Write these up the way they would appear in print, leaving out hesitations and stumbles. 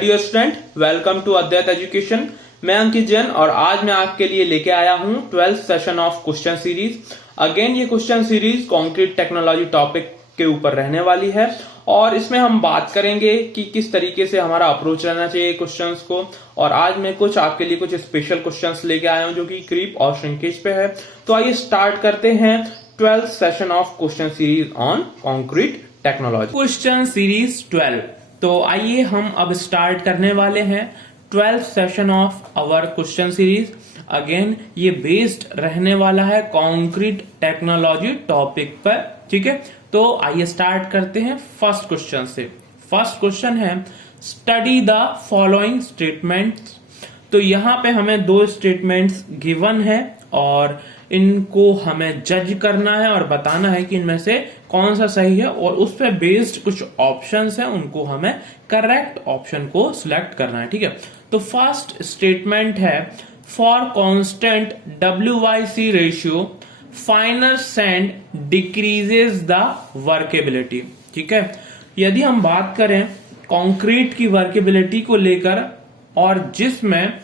Dear student, welcome to Advait education. मैं अंकित जैन और आज मैं आपके लिए लेके आया हूं 12th session of question series. Again ये question series concrete technology topic के ऊपर रहने वाली है और इसमें हम बात करेंगे कि किस तरीके से हमारा अप्रोच रहना चाहिए क्वेश्चंस को। और आज मैं कुछ आपके लिए कुछ स्पेशल क्वेश्चंस लेके आया हूं जो कि क्रीप और श्रिंकेज पे है। तो आइए स्टार्ट करते हैं 12th session of question series on concrete technology. Question series 12। तो आइए हम अब स्टार्ट करने वाले हैं 12th session of our question series. Again ये बेस्ड रहने वाला है कंक्रीट टेक्नोलॉजी टॉपिक पर, ठीक है। तो आइए स्टार्ट करते हैं फर्स्ट क्वेश्चन से। फर्स्ट क्वेश्चन है स्टडी द फॉलोइंग स्टेटमेंट्स। तो यहां पे हमें दो स्टेटमेंट्स गिवन है और इनको हमें जज करना है और बताना है कि इनमें से कौन सा सही है और उस पर बेस्ड कुछ ऑप्शंस हैं, उनको हमें करेक्ट ऑप्शन को सिलेक्ट करना है, ठीक है। तो फर्स्ट स्टेटमेंट है for constant WYC ratio फाइनर sand decreases the workability, ठीक है। यदि हम बात करें कंक्रीट की वर्केबिलिटी को लेकर और जिसमें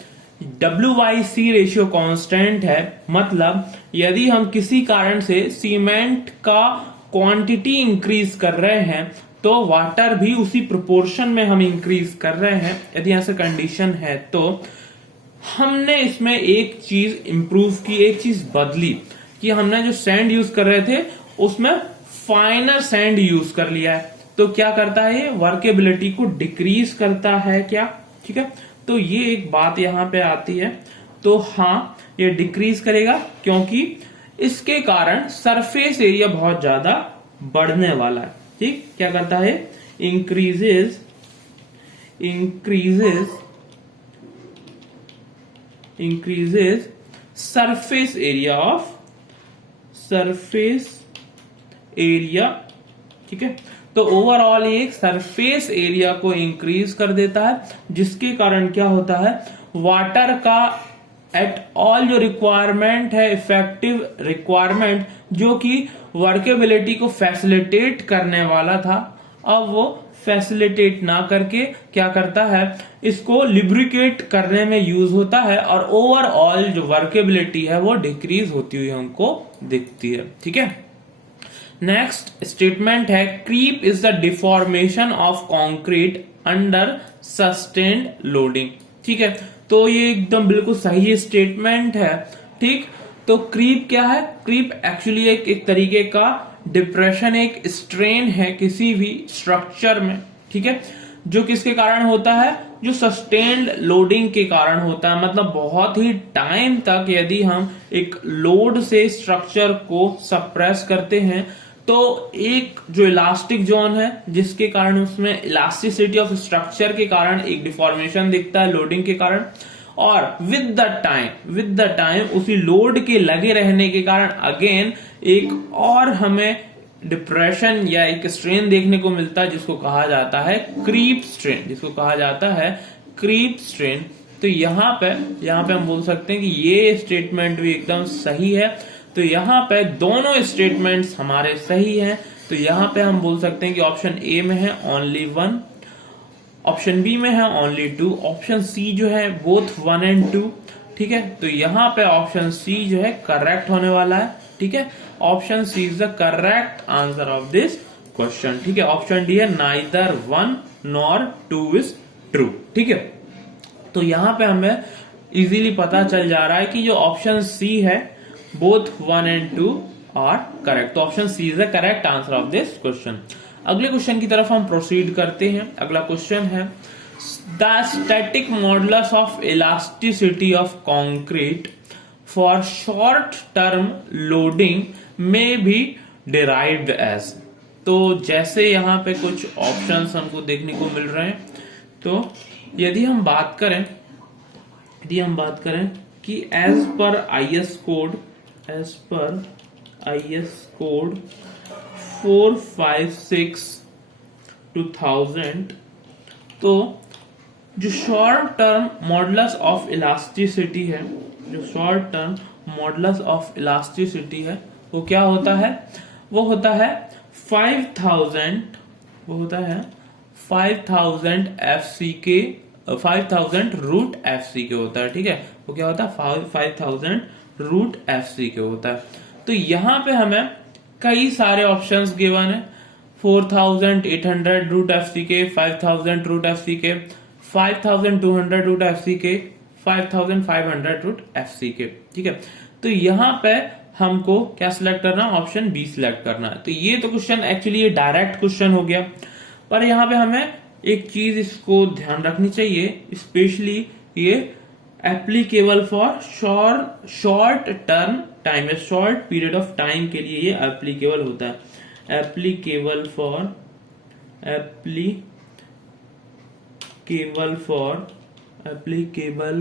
WYC रेशियो कांस्टेंट है, मतलब यदि हम किसी कारण से सीमेंट का क्वांटिटी इंक्रीज कर रहे हैं तो वाटर भी उसी प्रोपोर्शन में हम इंक्रीज कर रहे हैं, यदि ऐसा कंडीशन है तो हमने इसमें एक चीज इंप्रूव की, एक चीज बदली कि हमने जो सैंड यूज कर रहे थे उसमें फाइनर सैंड यूज कर लिया है। तो क्या करता है ये वर्केबिलिटी को डिक्रीज करता है क्या, ठीक है। तो ये एक बात यहां पे आती है। तो हाँ, ये डिक्रीज करेगा क्योंकि इसके कारण सरफेस एरिया बहुत ज्यादा बढ़ने वाला है, ठीक। क्या करता है, इंक्रीजेस सरफेस एरिया, ठीक है। तो ओवरऑल ये एक सरफेस एरिया को इंक्रीज कर देता है, जिसके कारण क्या होता है, वाटर का एट ऑल जो रिक्वायरमेंट है, इफेक्टिव रिक्वायरमेंट जो कि वर्केबिलिटी को फैसिलिटेट करने वाला था, अब वो फैसिलिटेट ना करके क्या करता है, इसको लिब्रिकेट करने में यूज होता है और ओवरऑल जो वर्केबिलिटी है वो डिक्रीज होती हुई हमको दिखती है, ठीक है। नेक्स्ट स्टेटमेंट है creep is the deformation of concrete under sustained loading, ठीक है। तो ये एकदम बिल्कुल सही स्टेटमेंट है, ठीक। तो क्रीप क्या है, क्रीप एक्चुअली एक तरीके का डिप्रेशन, एक स्ट्रेन है किसी भी स्ट्रक्चर में, ठीक है, जो किसके कारण होता है, जो सस्टेन्ड लोडिंग के कारण होता है। मतलब बहुत ही टाइम तक यदि हम एक लोड से स्ट्रक्चर को सप्रेस करते हैं तो एक जो इलास्टिक जोन है जिसके कारण उसमें इलास्टिसिटी ऑफ स्ट्रक्चर के कारण एक डिफॉर्मेशन दिखता है लोडिंग के कारण, और विद द टाइम उसी लोड के लगे रहने के कारण अगेन एक और हमें डिप्रेशन या एक स्ट्रेन देखने को मिलता है जिसको कहा जाता है क्रीप स्ट्रेन, तो यहाँ पे हम बोल सकते हैं कि ये स्टेटमेंट भी एकदम सही है। तो यहाँ पे दोनों स्टेटमेंट्स हमारे सही हैं। तो यहाँ पे हम बोल सकते हैं कि ऑप्शन ए में है ओनली 1, ऑप्शन बी में है ओनली 2, ऑप्शन सी जो है बोथ 1 and 2, ठीक है। तो यहाँ पे ऑप्शन सी जो है करेक्ट होने वाला है, ठीक है। Option C is the correct answer of this question, ठीक है। ऑप्शन डी है नाइदर 1 nor 2 इज ट्रू, ठीक है। तो यहाँ पे हमें इजीली पता चल जा रहा है कि जो ऑप्शन सी है बोथ 1 and 2 आर करेक्ट। तो option C is the correct answer of this question. अगले क्वेश्चन की तरफ हम प्रोसीड करते हैं। अगला क्वेश्चन है the static modulus of elasticity of concrete for short term loading में भी डिराइव्ड एज। तो जैसे यहाँ पे कुछ ऑप्शंस हमको देखने को मिल रहे हैं, तो यदि हम बात करें कि एज पर IS कोड 456/2000, तो जो short term modulus of elasticity है, वो क्या होता है, वो होता है 5000 5000 FC के 5000 रूट FC के होता है, ठीक है। वो क्या होता है 5000 रूट FC के होता है। तो यहाँ पे हमें कई सारे ऑप्शंस गिवन है, 4800 रूट FC के, 5000 रूट FC के, 5200 रूट FC के, 5500 रूट FC के, ठीक है। तो यहाँ पे हमको क्या सिलेक्ट करना है, ऑप्शन बी सिलेक्ट करना है। तो ये तो क्वेश्चन एक्चुअली ये डायरेक्ट क्वेश्चन हो गया, पर यहाँ पे हमें एक चीज इसको ध्यान रखनी चाहिए, स्पेशली ये applicable for short term time, short period of time के लिए ये एप्लीकेबल होता है। एप्लीकेबल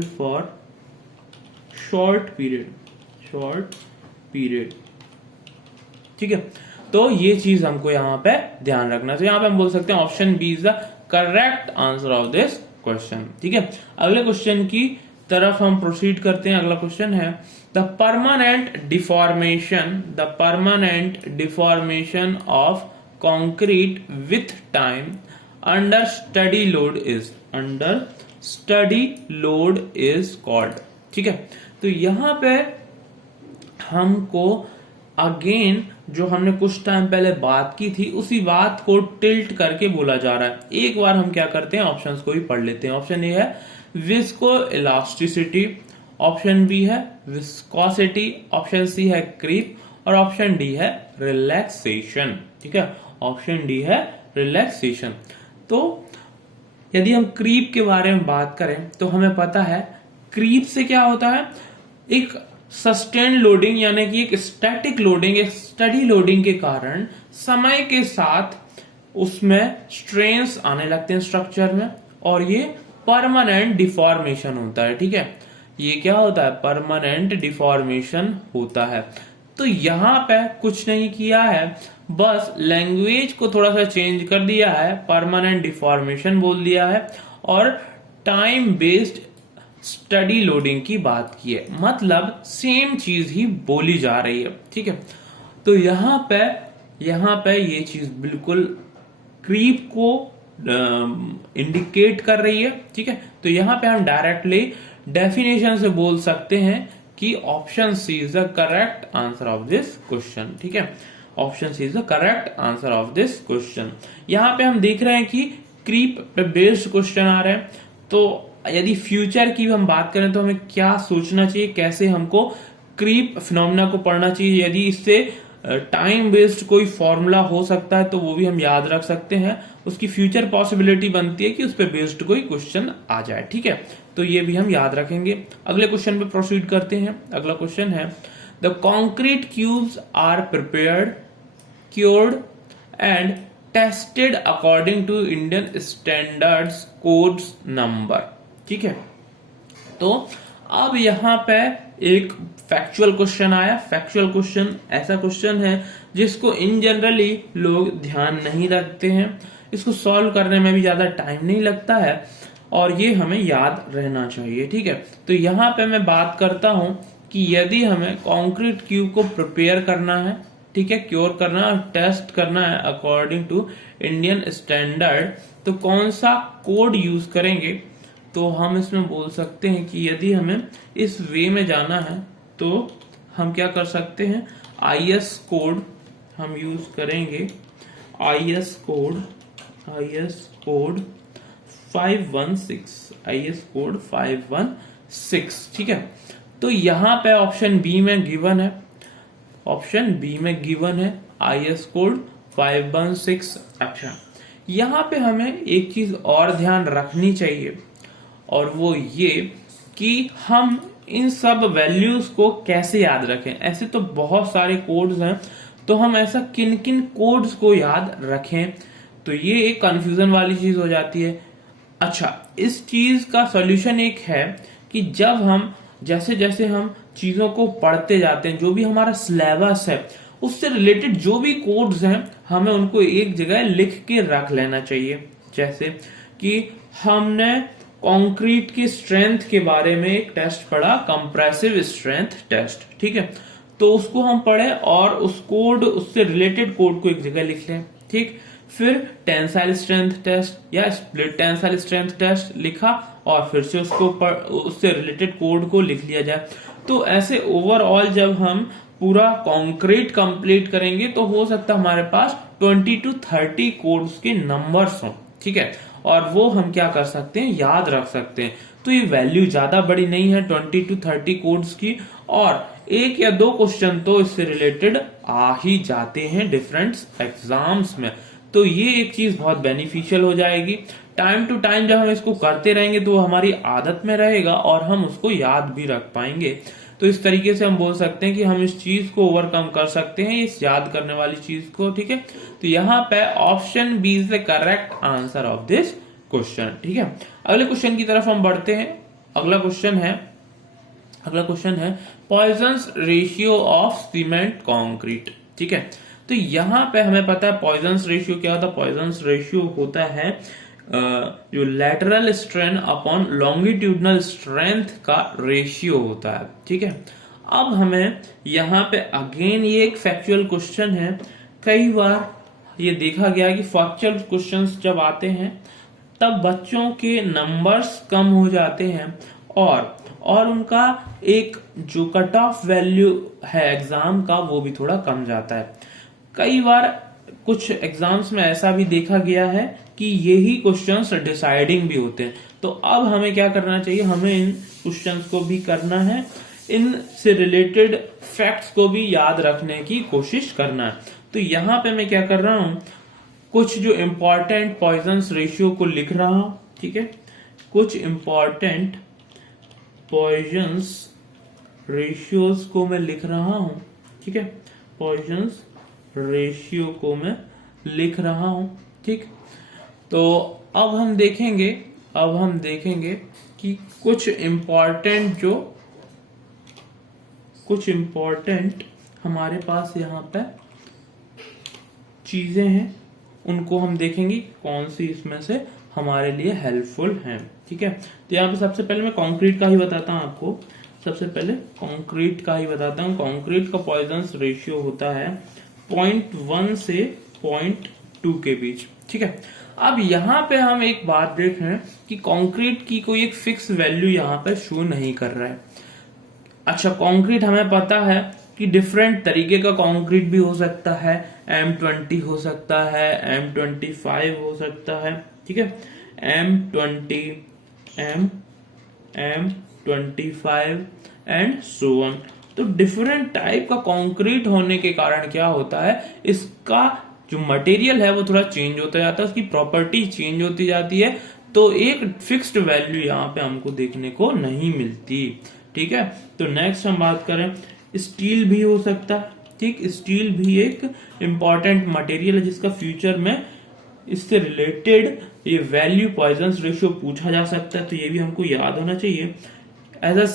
फॉर शॉर्ट पीरियड, ठीक है। तो ये चीज हमको यहाँ पे ध्यान रखना। तो यहाँ पे हम बोल सकते हैं option B is the correct answer of this question, ठीक है। अगले क्वेश्चन की तरफ हम प्रोसीड करते हैं। अगला क्वेश्चन है the permanent deformation of concrete with time under study load is called, ठीक है। तो यहाँ पे हमको अगेन जो हमने कुछ टाइम पहले बात की थी उसी बात को टिल्ट करके बोला जा रहा है। एक बार हम क्या करते हैं, ऑप्शंस को भी पढ़ लेते हैं। ऑप्शन ए है विस्को इलास्टिसिटी, ऑप्शन बी है विस्कोसिटी, ऑप्शन सी है क्रीप और ऑप्शन डी है रिलैक्सेशन, ठीक है। ऑप्शन डी है रिलैक्सेशन। तो यदि हम क्रीप के बारे में बात करें तो हमें पता है क्रीप से क्या होता है, एक सस्टेन लोडिंग यानी कि एक स्टैटिक लोडिंग, एक स्टडी लोडिंग के कारण समय के साथ उसमें स्ट्रेन्स आने लगते हैं स्ट्रक्चर में और ये परमानेंट डिफॉर्मेशन होता है, ठीक है। ये क्या होता है, परमानेंट डिफॉर्मेशन होता है। तो यहाँ पे कुछ नहीं किया है, बस लैंग्वेज को थोड़ा सा चेंज कर दिया है, परमानेंट डिफॉर्मेशन बोल दिया है और टाइम बेस्ड स्टडी लोडिंग की बात की है, मतलब सेम चीज ही बोली जा रही है, ठीक है। तो यहाँ पे ये चीज बिल्कुल क्रीप को इंडिकेट कर रही है, ठीक है। तो यहाँ पे हम डायरेक्टली डेफिनेशन से बोल सकते हैं कि option C is the correct answer of this question, ठीक है। Option C is the correct answer of this question. यहाँ पे हम देख रहे हैं कि क्रीप पे बेस्ड क्वेश्चन आ रहे हैं। तो यदि फ्यूचर की हम बात करें तो हमें क्या सोचना चाहिए, कैसे हमको क्रीप फिनोमेना को पढ़ना चाहिए, यदि इससे टाइम बेस्ड कोई फॉर्मूला हो सकता है तो वो भी हम याद रख सकते हैं। उसकी फ्यूचर पॉसिबिलिटी बनती है कि उस पर बेस्ड कोई क्वेश्चन आ जाए, ठीक है। तो ये भी हम याद रखेंगे। अगले क्वेश्चन पे प्रोसीड करते हैं। अगला क्वेश्चन है the concrete cubes are prepared, cured and tested according to Indian standards codes number, ठीक है। तो अब यहाँ पे एक फैक्चुअल क्वेश्चन आया। फैक्चुअल क्वेश्चन ऐसा क्वेश्चन है जिसको इन जनरली लोग ध्यान नहीं रखते हैं, इसको सॉल्व करने में भी ज्यादा टाइम नहीं लगता है और ये हमें याद रहना चाहिए, ठीक है। तो यहाँ पे मैं बात करता हूं कि यदि हमें कॉन्क्रीट क्यूब को प्रिपेयर करना है, ठीक है, क्योर करना है, टेस्ट करना है अकॉर्डिंग टू इंडियन स्टैंडर्ड, तो कौन सा कोड यूज करेंगे। तो हम इसमें बोल सकते हैं कि यदि हमें इस वे में जाना है तो हम क्या कर सकते हैं, IS कोड हम यूज करेंगे, IS कोड 516, ठीक है। तो यहाँ पे ऑप्शन बी में गिवन है, IS कोड 516। अच्छा, यहाँ पे हमें एक चीज और ध्यान रखनी चाहिए और वो ये कि हम इन सब वैल्यूज को कैसे याद रखें। ऐसे तो बहुत सारे कोड्स हैं, तो हम ऐसा किन किन कोड्स को याद रखें, तो ये एक कंफ्यूजन वाली चीज हो जाती है। अच्छा, इस चीज का सॉल्यूशन एक है कि जब हम जैसे जैसे हम चीजों को पढ़ते जाते हैं, जो भी हमारा सिलेबस है उससे रिलेटेड जो भी कोड्स हैं हमें उनको एक जगह लिख के रख लेना चाहिए। जैसे कि हमने कंक्रीट की स्ट्रेंथ के बारे में एक टेस्ट पढ़ा, कंप्रेसिव स्ट्रेंथ टेस्ट, ठीक है। तो उसको हम पढ़े और उस कोड, उससे रिलेटेड कोड को एक जगह लिख लें, ठीक। फिर टेंसाइल स्ट्रेंथ टेस्ट या स्प्लिट टेंसाइल स्ट्रेंथ टेस्ट लिखा और फिर से उससे रिलेटेड कोड को लिख लिया जाए। तो ऐसे ओवरऑल जब हम पूरा कॉन्क्रीट कंप्लीट करेंगे तो हो सकता है हमारे पास 20 to 30 कोड्स के नंबर्स हों, ठीक है, और वो हम क्या कर सकते हैं, याद रख सकते हैं। तो ये वैल्यू ज्यादा बड़ी नहीं है 20 to 30 कोड्स की, और एक या दो क्वेश्चन तो इससे रिलेटेड आ ही जाते हैं डिफरेंट एग्जाम्स में। तो ये एक चीज बहुत बेनिफिशियल हो जाएगी। टाइम टू टाइम जब हम इसको करते रहेंगे तो हमारी आदत में रहेगा और हम उसको याद भी रख पाएंगे। तो इस तरीके से हम बोल सकते हैं कि हम इस चीज को ओवरकम कर सकते हैं, इस याद करने वाली चीज को, ठीक है। तो यहाँ पे option B is the correct answer of this question, ठीक है। अगले क्वेश्चन की तरफ हम बढ़ते हैं। अगला क्वेश्चन है Poisson's ratio of cement concrete, ठीक है। तो यहाँ पे हमें पता है पॉइजन्स रेशियो क्या होता है। पॉइजन्स रेशियो होता है जो lateral strain upon longitudinal strength का रेशियो होता है, ठीक है। अब हमें यहाँ पे अगेन ये एक फैक्चुअल क्वेश्चन है। कई बार ये देखा गया है कि फैक्चुअल क्वेश्चंस जब आते हैं तब बच्चों के नंबर्स कम हो जाते हैं और उनका एक जो कट ऑफ वैल्यू है एग्जाम का वो भी थोड़ा कम जाता है। कई बार कुछ एग्जाम्स में ऐसा भी देखा गया है कि यही क्वेश्चंस डिसाइडिंग भी होते हैं। तो अब हमें क्या करना चाहिए, हमें इन क्वेश्चंस को भी करना है, इनसे रिलेटेड फैक्ट्स को भी याद रखने की कोशिश करना है। तो यहाँ पे मैं क्या कर रहा हूं, कुछ जो इम्पोर्टेंट पॉइजन्स रेशियो को लिख रहा हूं, ठीक है। कुछ इम्पोर्टेंट पॉइजन्स रेशियोज को मैं लिख रहा हूं, ठीक है। पॉइजन्स रेशियो को मैं लिख रहा हूं, ठीक। तो अब हम देखेंगे कि कुछ इम्पोर्टेंट हमारे पास यहाँ पे चीजें हैं, उनको हम देखेंगे कौन सी इसमें से हमारे लिए हेल्पफुल हैं, ठीक है। तो यहाँ पे सबसे पहले मैं कंक्रीट का ही बताता हूँ आपको। कंक्रीट का पॉइजन्स रेशियो होता है 0.1 से 0.2 के बीच, ठीक है। अब यहाँ पे हम एक बात देख रहे हैं कि कंक्रीट की कोई एक फिक्स वैल्यू यहाँ पे शो नहीं कर रहा है। अच्छा, कंक्रीट हमें पता है कि डिफरेंट तरीके का कंक्रीट भी हो सकता है, M20 हो सकता है, M25 हो सकता है, ठीक है। M20, M25 and so on. तो डिफरेंट टाइप का कंक्रीट होने के कारण क्या होता है, इसका जो मटेरियल है वो थोड़ा चेंज होता जाता है, उसकी प्रॉपर्टी चेंज होती जाती है। तो एक फिक्स्ड वैल्यू यहाँ पे हमको देखने को नहीं मिलती, ठीक है। तो नेक्स्ट हम बात करें, स्टील भी हो सकता है, ठीक। स्टील भी एक इम्पॉर्टेंट मटेरियल है जिसका फ्यूचर में इससे रिलेटेड ये वैल्यू पॉइजन्स रेशियो पूछा जा सकता है। तो ये भी हमको याद होना चाहिए। एज अ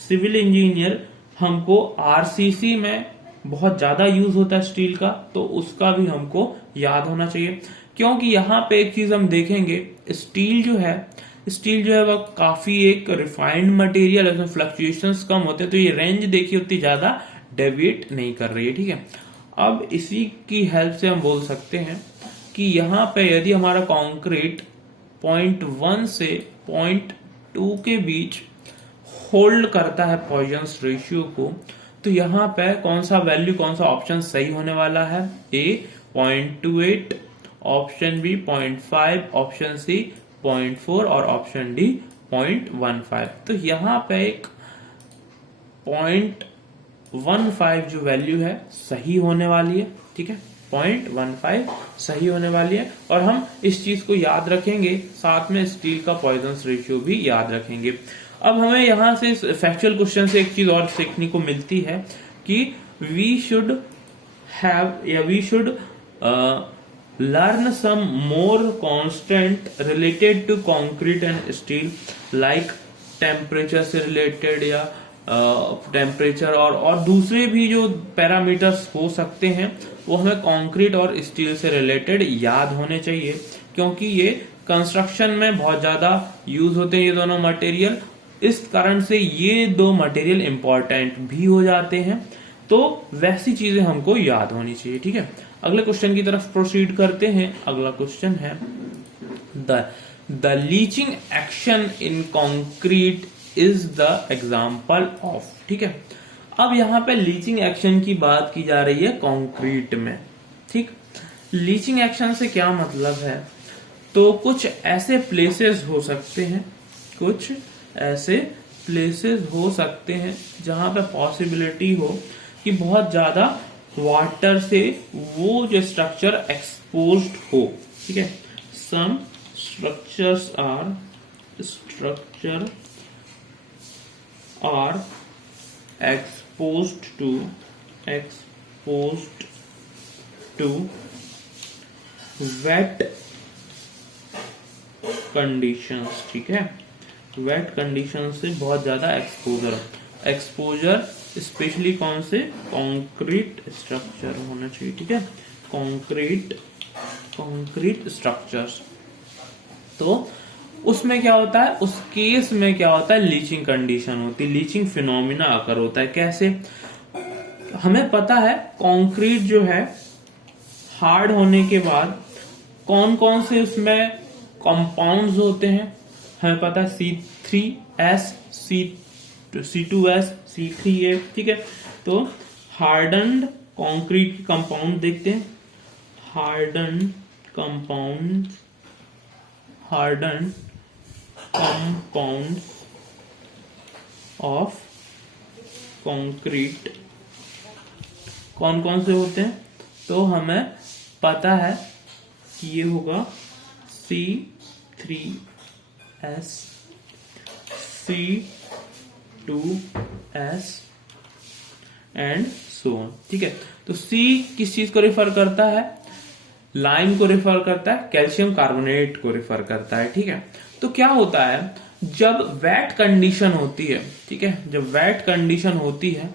सिविल इंजीनियर हमको आरसीसी में बहुत ज्यादा यूज होता है स्टील का, तो उसका भी हमको याद होना चाहिए। क्योंकि यहाँ पे एक चीज हम देखेंगे, स्टील जो है वह काफी एक रिफाइंड मटेरियल है, उसमें फ्लक्चुएशंस कम होते हैं। तो ये रेंज देखिए उतनी ज्यादा डेविएट नहीं कर रही है, ठीक है। अब इसी की हेल्प से हम बोल सकते हैं कि यहाँ पे यदि हमारा कंक्रीट 0.1 से 0.2 के बीच होल्ड करता है पॉइजन्स रेशियो को, तो यहाँ पे कौन सा ऑप्शन सही होने वाला है। A 0.28, option B 0.5, option C 0.4 और ऑप्शन डी 0.15। तो यहाँ पे एक 0.15 जो वैल्यू है सही होने वाली है, ठीक है। 0.15 सही होने वाली है और हम इस चीज को याद रखेंगे, साथ में स्टील का पॉइजन्स रेशियो भी याद रखेंगे। अब हमें यहाँ से फैक्चुअल क्वेश्चन से एक चीज और सीखने को मिलती है कि we should learn some more constant related to concrete and steel, like temperature से रिलेटेड या टेम्परेचर और दूसरे भी जो पैरामीटर्स हो सकते हैं वो हमें कंक्रीट और स्टील से रिलेटेड याद होने चाहिए, क्योंकि ये कंस्ट्रक्शन में बहुत ज्यादा यूज होते हैं ये दोनों मटेरियल। इस कारण से ये दो मटेरियल इंपॉर्टेंट भी हो जाते हैं। तो वैसी चीजें हमको याद होनी चाहिए, ठीक है। अगले क्वेश्चन की तरफ प्रोसीड करते हैं। अगला क्वेश्चन है the leaching action in concrete is the example of. ठीक है, अब यहां पे लीचिंग एक्शन की बात की जा रही है कंक्रीट में। ठीक, लीचिंग एक्शन से क्या मतलब है, तो कुछ ऐसे प्लेसेस हो सकते हैं, कुछ ऐसे प्लेसेस हो सकते हैं जहां पे पॉसिबिलिटी हो कि बहुत ज्यादा वाटर से वो जो स्ट्रक्चर एक्सपोज्ड हो। ठीक है, some structure are exposed to wet conditions। ठीक है, वेट कंडीशन से बहुत ज्यादा एक्सपोजर स्पेशली कौन से, कंक्रीट स्ट्रक्चर होना चाहिए। ठीक है, कंक्रीट स्ट्रक्चर्स। तो उसमें क्या होता है, उस केस में क्या होता है, लीचिंग कंडीशन होती है, लीचिंग फिनोमिना आकर होता है। कैसे, हमें पता है कंक्रीट जो है हार्ड होने के बाद कौन कौन से उसमें कंपाउंड्स होते हैं, हमें पता है C3S, C2S, C3A। ठीक है, तो हार्डन्ड कंक्रीट कंपाउंड देखते हैं, हार्डन्ड कंपाउंड ऑफ कंक्रीट कौन कौन से होते हैं, तो हमें पता है कि ये होगा C3S, C2S and so on. ठीक है, तो C किस चीज को रिफर करता है, लाइम को रिफर करता है, कैल्शियम कार्बोनेट को रिफर करता है। ठीक है, तो क्या होता है जब वेट कंडीशन होती है, ठीक है, जब वेट कंडीशन होती है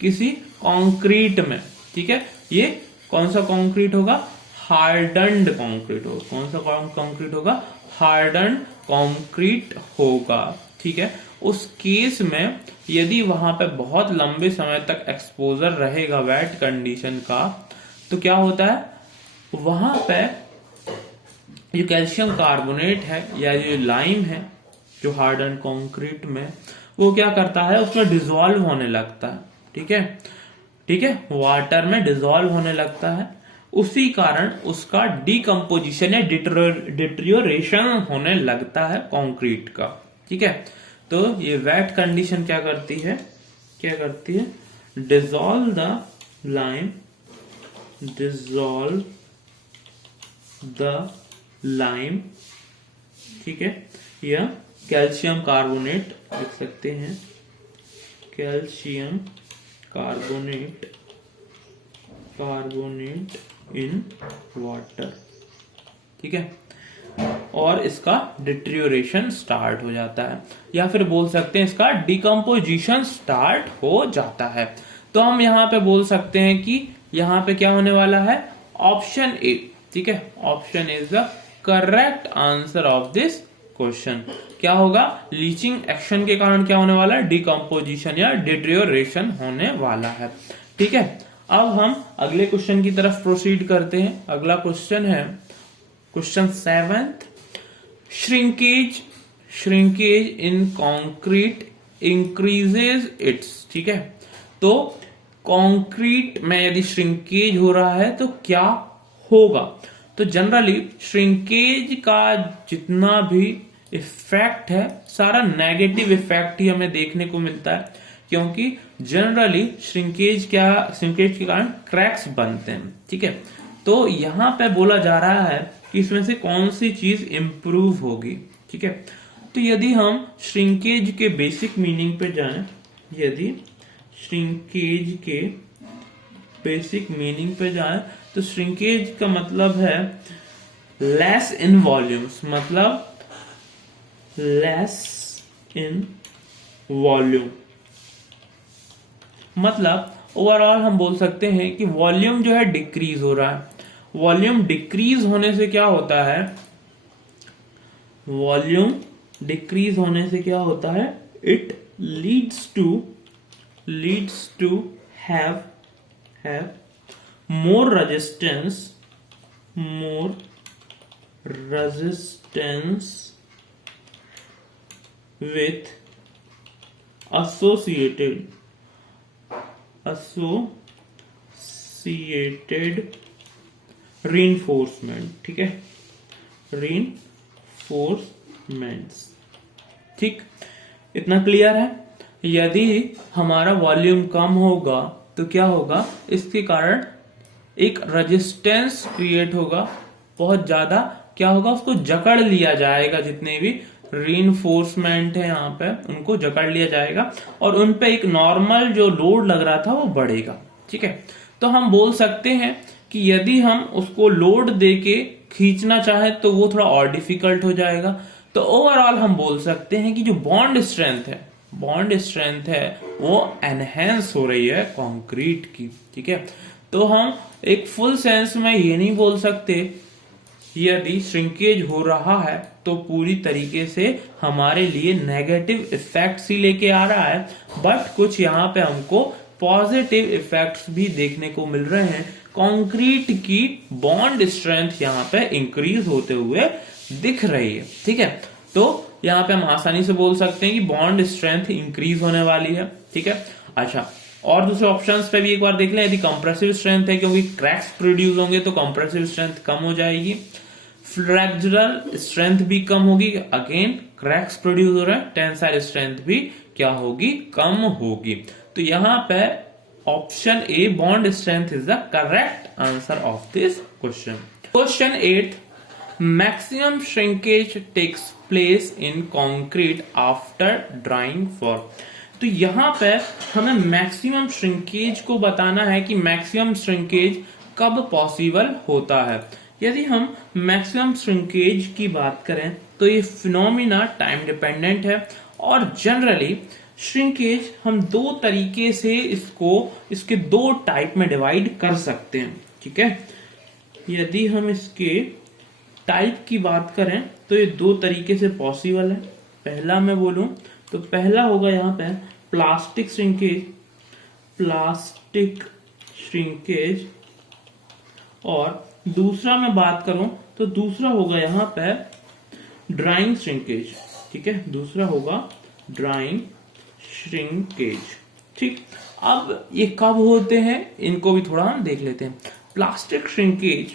किसी कंक्रीट में, ठीक है, ये कौन सा कंक्रीट होगा, हार्डन्ड कंक्रीट होगा। कौन सा कंक्रीट होगा, हार्डन्ड कंक्रीट होगा। ठीक है, उस केस में यदि वहां पे बहुत लंबे समय तक एक्सपोजर रहेगा वेट कंडीशन का, तो क्या होता है, वहां पे जो कैल्शियम कार्बोनेट है या जो लाइम है जो हार्डन कंक्रीट में, वो क्या करता है, उसमें डिसॉल्व होने लगता है। ठीक है, ठीक है, वाटर में डिसॉल्व होने लगता है, उसी कारण उसका डीकम्पोजिशन या डिट्रियोरेशन होने लगता है कंक्रीट का। ठीक है, तो ये वेट कंडीशन क्या करती है, dissolve the lime, dissolve the lime. ठीक है, या कैल्शियम कार्बोनेट लिख सकते हैं, कैल्शियम कार्बोनेट इन वाटर। ठीक है, और इसका डिट्रियोरेशन स्टार्ट हो जाता है, या फिर बोल सकते हैं इसका डिकम्पोजिशन स्टार्ट हो जाता है। तो हम यहां पे बोल सकते हैं कि यहां पे क्या होने वाला है, ऑप्शन ए। ठीक है, option is the correct answer of this question. क्या होगा, लीचिंग एक्शन के कारण क्या होने वाला है, डिकम्पोजिशन या डिट्रियोरेशन होने वाला है। ठीक है, अब हम अगले क्वेश्चन की तरफ प्रोसीड करते हैं। अगला क्वेश्चन है question 7th, shrinkage in concrete increases it's. ठीक है, तो कंक्रीट में यदि श्रिंकेज हो रहा है तो क्या होगा, तो जनरली श्रिंकेज का जितना भी इफेक्ट है सारा नेगेटिव इफेक्ट ही हमें देखने को मिलता है, क्योंकि जनरली श्रिंकेज के कारण क्रैक्स बनते हैं। ठीक है, तो यहां पे बोला जा रहा है कि इसमें से कौन सी चीज इंप्रूव होगी। ठीक है, तो यदि हम श्रिंकेज के बेसिक मीनिंग पे जाएं, यदि श्रिंकेज के बेसिक मीनिंग पे जाएं, तो श्रिंकेज का मतलब है लेस इन वॉल्यूम्स, मतलब लेस इन वॉल्यूम, मतलब ओवरऑल हम बोल सकते हैं कि वॉल्यूम जो है डिक्रीज हो रहा है। वॉल्यूम डिक्रीज होने से क्या होता है, वॉल्यूम डिक्रीज होने से क्या होता है, it leads to have more resistance with associated reinforcement, ठीक है, reinforcements, ठीक, इतना क्लियर है। यदि हमारा वॉल्यूम कम होगा तो क्या होगा, इसके कारण एक रेजिस्टेंस क्रिएट होगा, बहुत ज्यादा क्या होगा, उसको जकड़ लिया जाएगा, जितने भी रीइंफोर्समेंट है यहाँ पे उनको जकड़ लिया जाएगा और उन पे एक नॉर्मल जो लोड लग रहा था वो बढ़ेगा, ठीक है। तो हम बोल सकते हैं कि यदि हम उसको लोड देके खींचना चाहे तो वो थोड़ा और डिफिकल्ट हो जाएगा। तो ओवरऑल हम बोल सकते हैं कि जो बॉन्ड स्ट्रेंथ है वो एनहेंस हो रही है कंक्रीट की, ठीक है। तो हम एक फुल सेंस में ये नहीं बोल सकते यदि श्रिंकेज हो रहा है तो पूरी तरीके से हमारे लिए नेगेटिव इफेक्ट्स ही लेके आ रहा है, बट कुछ यहाँ पे हमको पॉजिटिव इफेक्ट्स भी देखने को मिल रहे हैं। कंक्रीट की बॉन्ड स्ट्रेंथ यहाँ पे इंक्रीज होते हुए दिख रही है, ठीक है। तो यहाँ पे हम आसानी से बोल सकते हैं कि बॉन्ड स्ट्रेंथ इंक्रीज होने वाली है, ठीक है। अच्छा, और दूसरे ऑप्शंस पे भी एक बार देख लें। यदि कंप्रेसिव स्ट्रेंथ है, क्योंकि क्रैक्स प्रोड्यूस होंगे तो कंप्रेसिव स्ट्रेंथ कम हो जाएगी, फ्लेक्सुरल स्ट्रेंथ भी कम होगी, अगेन क्रैक्स प्रोड्यूस हो रहा है, टेंसाइल स्ट्रेंथ भी क्या होगी, कम होगी। तो यहाँ पे option A bond strength is the correct answer of this question. Question 8, maximum shrinkage takes place in concrete after drying for. तो यहाँ पे हमें मैक्सिमम श्रिंकेज को बताना है कि मैक्सिमम श्रिंकेज कब पॉसिबल होता है। यदि हम मैक्सिमम श्रिंकेज की बात करें तो ये फिनोमिना टाइम डिपेंडेंट है और जनरली श्रिंकेज हम दो तरीके से इसके दो टाइप में डिवाइड कर सकते हैं, ठीक है। यदि हम इसके टाइप की बात करें तो ये दो तरीके से पॉसिबल है। पहला मैं बोलूं तो पहला होगा यहाँ पे प्लास्टिक श्रिंकेज और दूसरा मैं बात करूं तो दूसरा होगा यहाँ पे ड्राइंग श्रिंकेज, ठीक है। दूसरा होगा ड्राइंग श्रिंकेज, ठीक। अब ये कब होते हैं इनको भी थोड़ा हम देख लेते हैं। प्लास्टिक श्रिंकेज,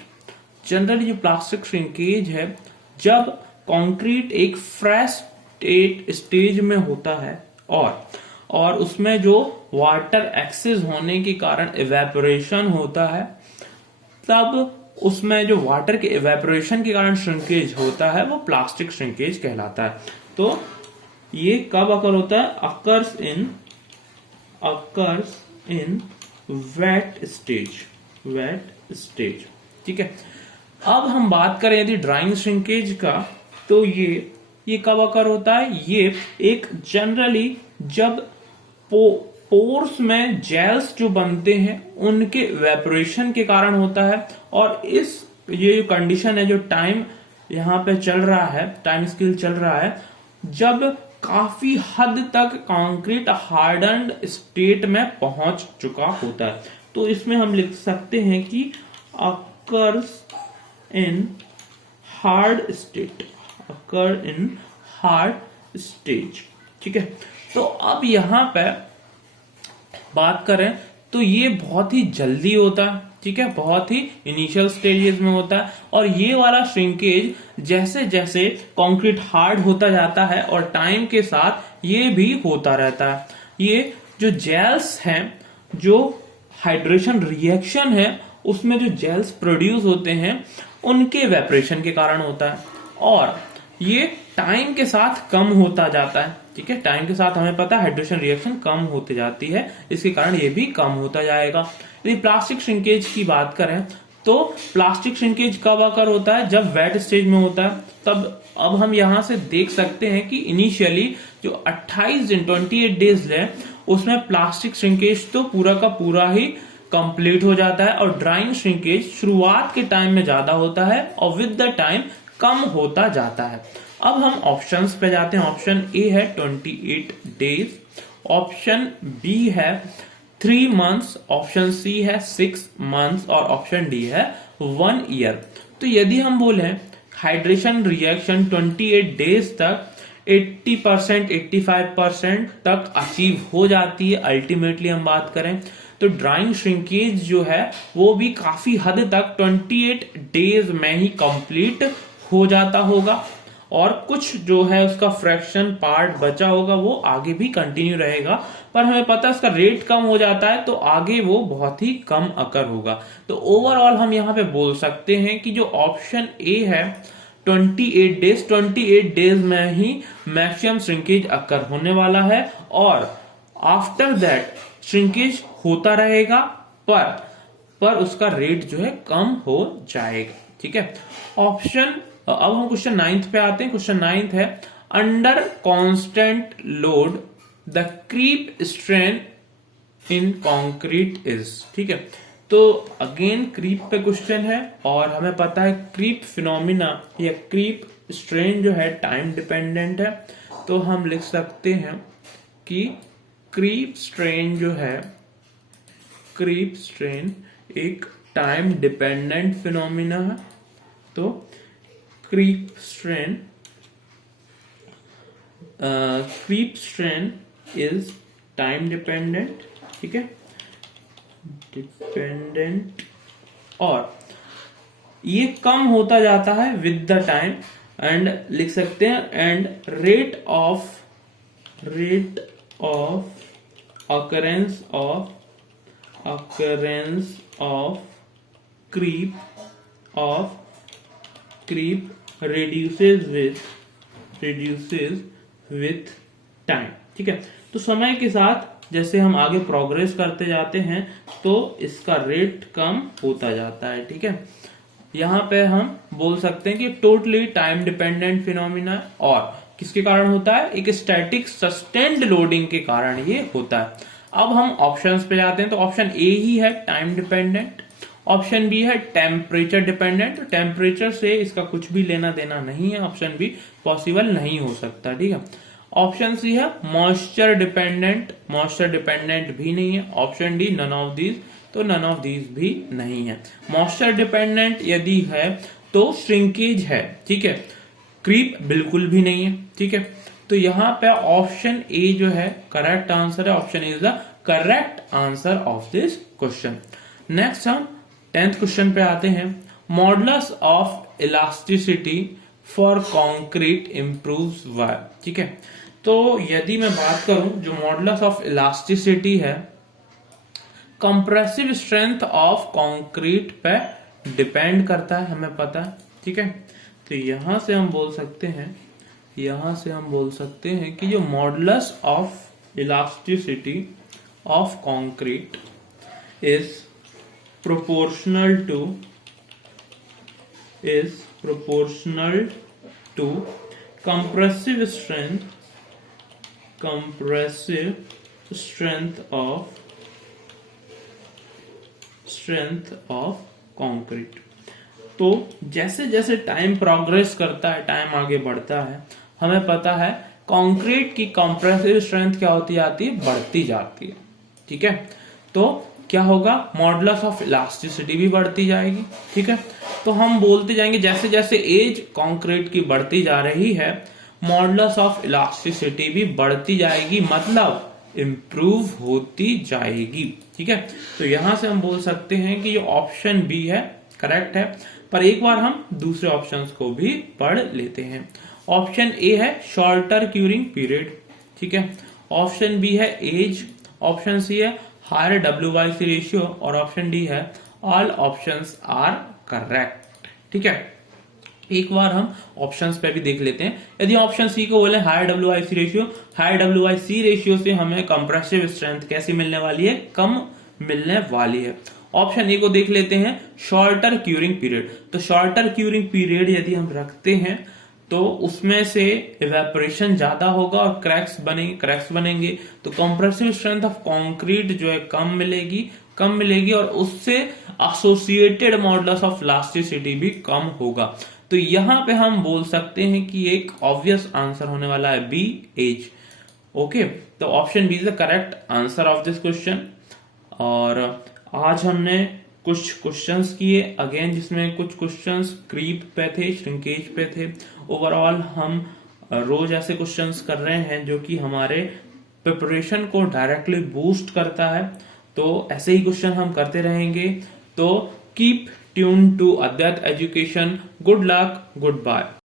जनरली जो प्लास्टिक श्रिंकेज है जब कंक्रीट एक फ्रेश स्टेज में होता है और उसमें जो वाटर एक्सेस होने के कारण इवेपोरेशन होता है, तब उसमें जो वाटर के इवेपोरेशन के कारण श्रिंकेज होता है वो प्लास्टिक श्रिंकेज कहलाता है। तो ये कब अकर होता है, अकर्स इन वेट स्टेज, ठीक है। अब हम बात करें यदि ड्राइंग श्रिंकेज का तो ये कब अकर होता है, ये एक जनरली जब पोर्स में जेल्स जो बनते हैं उनके इवेपोरेशन के कारण होता है। और ये जो कंडीशन है, जो टाइम यहाँ पे चल रहा है, टाइम स्केल चल रहा है, जब काफी हद तक कंक्रीट हार्डन्ड स्टेट में पहुंच चुका होता है। तो इसमें हम लिख सकते हैं कि अकर्स इन हार्ड स्टेज, ठीक है। तो अब यहाँ पे बात करें तो ये बहुत ही जल्दी होता है, ठीक है, बहुत ही इनिशियल स्टेजेस में होता है। और ये वाला श्रिंकेज जैसे जैसे कंक्रीट हार्ड होता जाता है और टाइम के साथ ये भी होता रहता है। ये जो जेल्स हैं, जो हाइड्रेशन रिएक्शन है उसमें जो जेल्स प्रोड्यूस होते हैं उनके इवेपोरेशन के कारण होता है और ये टाइम के साथ कम होता जाता है, ठीक है। टाइम के साथ हमें पता है हाइड्रेशन रिएक्शन कम होती जाती है, इसके कारण ये भी कम होता जाएगा। यदि प्लास्टिक श्रिंकेज की बात करें तो प्लास्टिक श्रिंकेज कब अकर होता है, जब वेट स्टेज में होता है। तब अब हम यहां से देख सकते हैं कि इनिशियली जो 28 दिन 28 डेज है उसमें प्लास्टिक श्रिंकेज तो पूरा का पूरा ही कंप्लीट हो जाता है और ड्राइंग श्रिंकेज शुरुआत के टाइम में ज्यादा होता है और विद द टाइम कम होता जाता है। अब हम ऑप्शंस पे जाते हैं। ऑप्शन ए है 28 डेज, ऑप्शन बी है 3 months, ऑप्शन सी है 6 months और ऑप्शन डी है 1 year। तो यदि हम बोले हाइड्रेशन रिएक्शन 28 डेज तक 80% 85% तक अचीव हो जाती है, अल्टीमेटली हम बात करें तो ड्राइंग श्रिंकेज जो है वो भी काफी हद तक 28 डेज में ही कंप्लीट हो जाता होगा, और कुछ जो है उसका फ्रैक्शन पार्ट बचा होगा वो आगे भी कंटिन्यू रहेगा, पर हमें पता है इसका रेट कम हो जाता है तो आगे वो बहुत ही कम अकर होगा। तो ओवरऑल हम यहाँ पे बोल सकते हैं कि जो ऑप्शन ए है 28 डेज में ही मैक्सिमम श्रिंकेज अकर होने वाला है, और आफ्टर दैट श्रिंकेज होता रहेगा पर उसका रेट जो है कम हो जाएगा। ठीक है, ऑप्शन अब हम क्वेश्चन 9 पे आते हैं। क्वेश्चन 9 है under constant load the creep strain in concrete is. ठीक है, तो अगेन क्रीप पे क्वेश्चन है और हमें पता है क्रीप फिनोमिना या क्रीप स्ट्रेन जो है टाइम डिपेंडेंट है, तो हम लिख सकते हैं कि क्रीप स्ट्रेन जो है, क्रीप स्ट्रेन एक टाइम डिपेंडेंट फिनोमिना है। तो creep strain is time dependent. ठीक है, डिपेंडेंट, और ये कम होता जाता है विद द टाइम, एंड लिख सकते हैं and rate of occurrence of creep reduces with time। ठीक है, तो समय के साथ जैसे हम आगे प्रोग्रेस करते जाते हैं तो इसका रेट कम होता जाता है। ठीक है, यहां पे हम बोल सकते हैं कि टोटली टाइम डिपेंडेंट फिनोमिना, और किसके कारण होता है, एक स्टैटिक सस्टेन्ड लोडिंग के कारण ये होता है। अब हम ऑप्शंस पे जाते हैं, तो ऑप्शन ए ही है टाइम डिपेंडेंट, ऑप्शन बी है टेम्परेचर डिपेंडेंट। तो टेम्परेचर से इसका कुछ भी लेना देना नहीं है, ऑप्शन बी पॉसिबल नहीं हो सकता। ठीक है, ऑप्शन सी है मॉइस्चर डिपेंडेंट, मॉइस्चर डिपेंडेंट भी नहीं है। Option D none of these, तो नन ऑफ दीज भी नहीं है। मॉइस्चर डिपेंडेंट यदि है तो श्रिंकेज है। ठीक है, क्रीप बिल्कुल भी नहीं है। ठीक है, तो यहां पे ऑप्शन ए जो है करेक्ट आंसर है, option A is the correct answer of this question. Next हम 10th क्वेश्चन पे आते हैं। Modulus of elasticity for concrete improves by. ठीक है, तो यदि मैं बात करूं जो मॉडुलस ऑफ इलास्टिसिटी है कंप्रेसिव स्ट्रेंथ ऑफ कंक्रीट पे डिपेंड करता है, हमें पता है। ठीक है, तो यहां से हम बोल सकते हैं कि जो modulus of elasticity of concrete is proportional to compressive strength of concrete। तो जैसे जैसे टाइम प्रोग्रेस करता है, टाइम आगे बढ़ता है, हमें पता है कंक्रीट की कंप्रेसिव स्ट्रेंथ क्या होती जाती है, बढ़ती जाती है। ठीक है, तो क्या होगा, मॉडुलस ऑफ इलास्टिसिटी भी बढ़ती जाएगी। ठीक है, तो हम बोलते जाएंगे जैसे जैसे एज कंक्रीट की बढ़ती जा रही है मॉडुलस ऑफ इलास्टिसिटी भी बढ़ती जाएगी, मतलब इंप्रूव होती जाएगी। ठीक है, तो यहां से हम बोल सकते हैं कि जो ऑप्शन बी है करेक्ट है, पर एक बार हम दूसरे ऑप्शंस को भी पढ़ लेते हैं। ऑप्शन ए है शॉर्टर क्यूरिंग पीरियड। ठीक है, ऑप्शन बी है एज, ऑप्शन सी है हायर WYC रेशियो, और ऑप्शन डी है ऑल ऑप्शंस आर करेक्ट। ठीक है, एक बार हम ऑप्शंस पे भी देख लेते हैं। यदि ऑप्शन सी को बोले higher WYC ratio, higher WYC ratio से हमें कंप्रेसिव स्ट्रेंथ कैसी मिलने वाली है, कम मिलने वाली है। ऑप्शन ए को देख लेते हैं शॉर्टर क्यूरिंग पीरियड। तो शॉर्टर क्यूरिंग पीरियड यदि हम रखते हैं तो उसमें से इवेपोरेशन ज्यादा होगा और क्रैक्स बनेंगे, तो कंप्रेसिव स्ट्रेंथ ऑफ कंक्रीट जो है कम मिलेगी और उससे एसोसिएटेड मॉडुलस ऑफ इलास्टिसिटी भी कम होगा। तो यहां पे हम बोल सकते हैं कि एक ऑब्वियस आंसर होने वाला है बी, एज। ओके, तो option B is the correct answer of this question. और आज हमने कुछ क्वेश्चंस किए अगेन, जिसमें कुछ क्वेश्चंस क्रीप पे थे, श्रिंकेज पे थे। ओवरऑल हम रोज ऐसे क्वेश्चंस कर रहे हैं जो कि हमारे प्रिपरेशन को डायरेक्टली बूस्ट करता है, तो ऐसे ही क्वेश्चन हम करते रहेंगे। तो keep tune to Advait education. Good luck, good bye.